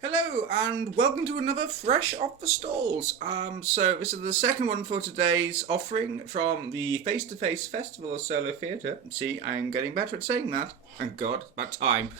Hello and welcome to another Fresh Off the Stalls. So this is the second one for today's offering from the Face to Face Festival of Solo Theatre. See, I'm getting better at saying that. Thank God, about time.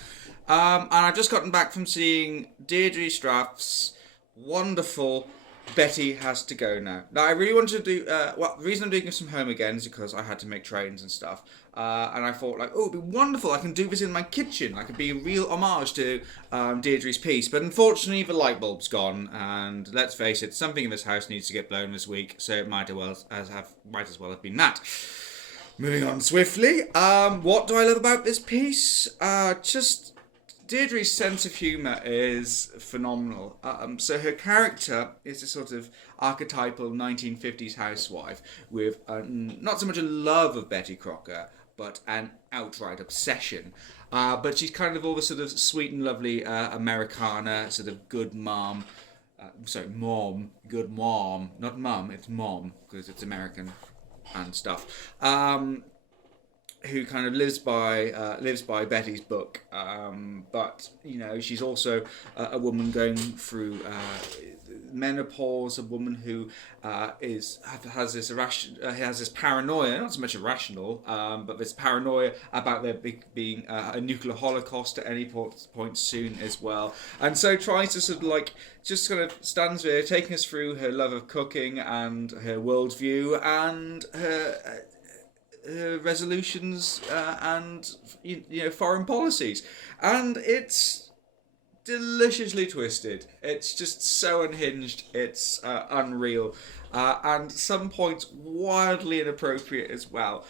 And I've just gotten back from seeing Dierdre Strath's wonderful Betty Has to Go Now. Now, I really wanted to do. The reason I'm doing this from home again is because I had to make trains and stuff. And I thought, like, oh, it'd be wonderful. I can do this in my kitchen. I could be a real homage to Deirdre's piece. But unfortunately, the light bulb's gone. And let's face it, something in this house needs to get blown this week. So it might as well have been that. Moving on swiftly. What do I love about this piece? Just Deirdre's sense of humour is phenomenal. So her character is a sort of archetypal 1950s housewife with not so much a love of Betty Crocker, but an outright obsession. But she's kind of all the sort of sweet and lovely Americana, sort of good mom. Mom. Good mom. Not mum, it's mom, because it's American and stuff. Who kind of lives by Betty's book, but you know she's also a woman going through menopause, a woman who has this paranoia, not so much irrational, but this paranoia about there being a nuclear holocaust at any point soon as well, and so tries to sort of like just kind of stands there taking us through her love of cooking and her worldview and her resolutions and foreign policies, and it's deliciously twisted. It's just so unhinged. It's unreal, and some points wildly inappropriate as well.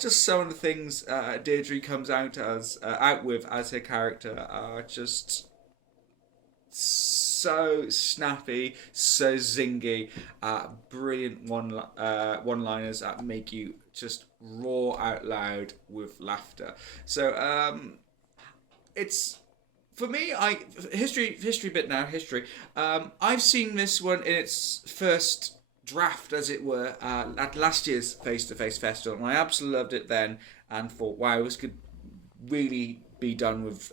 Just some of the things Deirdre comes out with as her character are just so snappy, so zingy, brilliant one-liners that make you just roar out loud with laughter. So it's for me. History bit now. I've seen this one in its first draft, as it were, at last year's Face to Face Festival, and I absolutely loved it then, and thought, wow, this could really be done with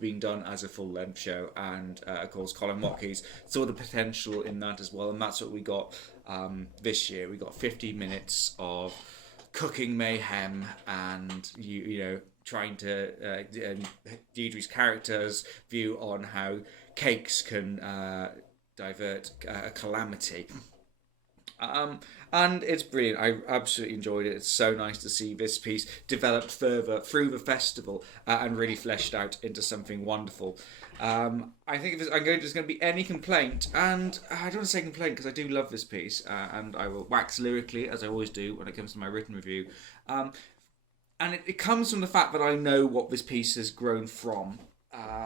being done as a full length show, and of course Colin Watkins saw the potential in that as well, and that's what we got this year. We got 50 minutes of cooking mayhem, and you know trying to Deirdre's character's view on how cakes can divert a calamity. And it's brilliant. I absolutely enjoyed it. It's so nice to see this piece developed further through the festival and really fleshed out into something wonderful. I think if there's going to be any complaint, and I don't want to say complaint because I do love this piece, and I will wax lyrically as I always do when it comes to my written review. And it comes from the fact that I know what this piece has grown from.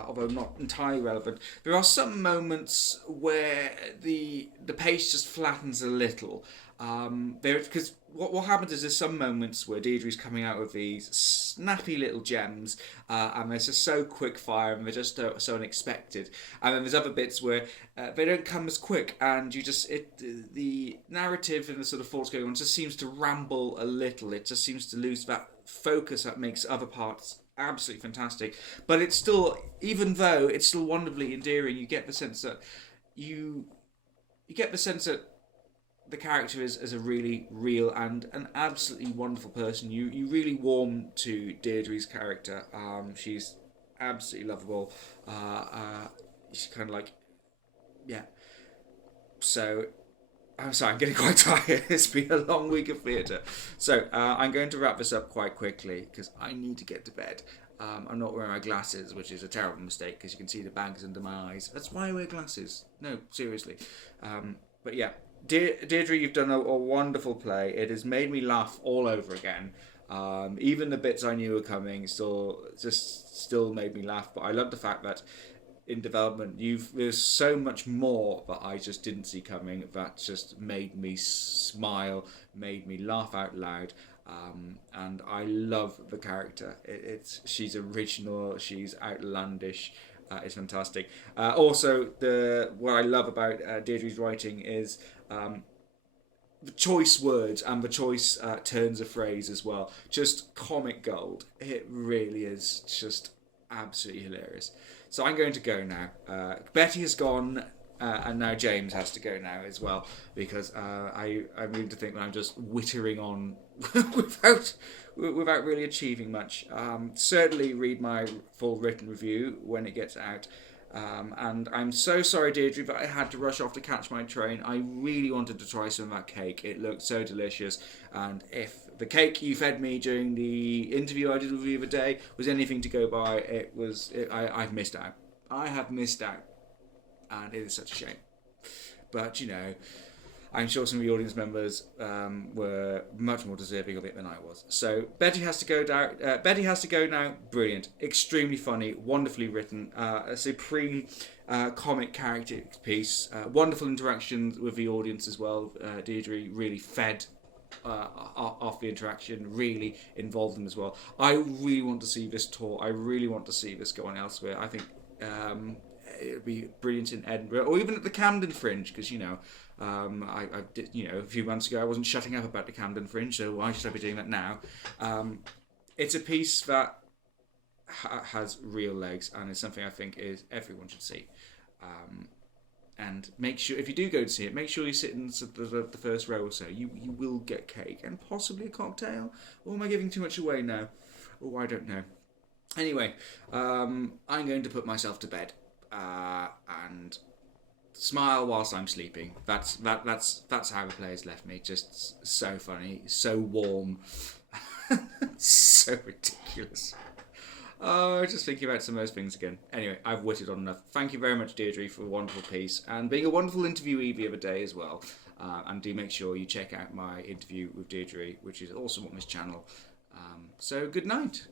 Although not entirely relevant, there are some moments where the pace just flattens a little. Because what happens is there's some moments where Deirdre's coming out with these snappy little gems, and they're just so quick fire and they're just so unexpected. And then there's other bits where they don't come as quick, and the narrative and the sort of thoughts going on just seems to ramble a little. It just seems to lose that focus that makes other parts absolutely fantastic. But it's still, even though it's still wonderfully endearing, you get the sense that the character is a really real and an absolutely wonderful person. You really warm to Deirdre's character. She's absolutely lovable. She's kind of like, yeah. So I'm sorry, I'm getting quite tired. It's been a long week of theatre. So I'm going to wrap this up quite quickly because I need to get to bed. I'm not wearing my glasses, which is a terrible mistake because you can see the bags under my eyes. That's why I wear glasses. No, seriously. But yeah, Deirdre, you've done a wonderful play. It has made me laugh all over again. Even the bits I knew were coming still made me laugh. But I love the fact that in development there's so much more that I just didn't see coming that just made me smile, made me laugh out loud, and I love the character. She's original, she's outlandish, it's fantastic. Also, what I love about Deirdre's writing is the choice words and the choice turns of phrase as well. Just comic gold. It really is just absolutely hilarious. So I'm going to go now. Betty has gone, and now James has to go now as well, because I'm beginning to think that I'm just wittering on without really achieving much. Certainly read my full written review when it gets out. And I'm so sorry, Dierdre, but I had to rush off to catch my train. I really wanted to try some of that cake. It looked so delicious. And if the cake you fed me during the interview I did with you the other day was anything to go by, I've missed out. I have missed out. And it is such a shame. But, you know, I'm sure some of the audience members were much more deserving of it than I was. So Betty has to go down. Betty has to go now. Brilliant, extremely funny, wonderfully written, a supreme comic character piece. Wonderful interactions with the audience as well. Dierdre really fed off the interaction, really involved them as well. I really want to see this tour. I really want to see this go on elsewhere. I think it would be brilliant in Edinburgh or even at the Camden Fringe, because you know. I did, you know, a few months ago I wasn't shutting up about the Camden Fringe, so why should I be doing that now? It's a piece that has real legs, and it's something I think is everyone should see. And make sure, if you do go to see it, make sure you sit in the first row or so. You will get cake and possibly a cocktail. Or am I giving too much away now? Oh, I don't know. Anyway, I'm going to put myself to bed and smile whilst I'm sleeping. That's how the players left me. Just so funny, so warm, so ridiculous. Oh, just thinking about some of those things again. Anyway, I've witted on enough. Thank you very much, Dierdre, for a wonderful piece and being a wonderful interviewee the other day as well. And do make sure you check out my interview with Dierdre, which is awesome on this channel. So good night.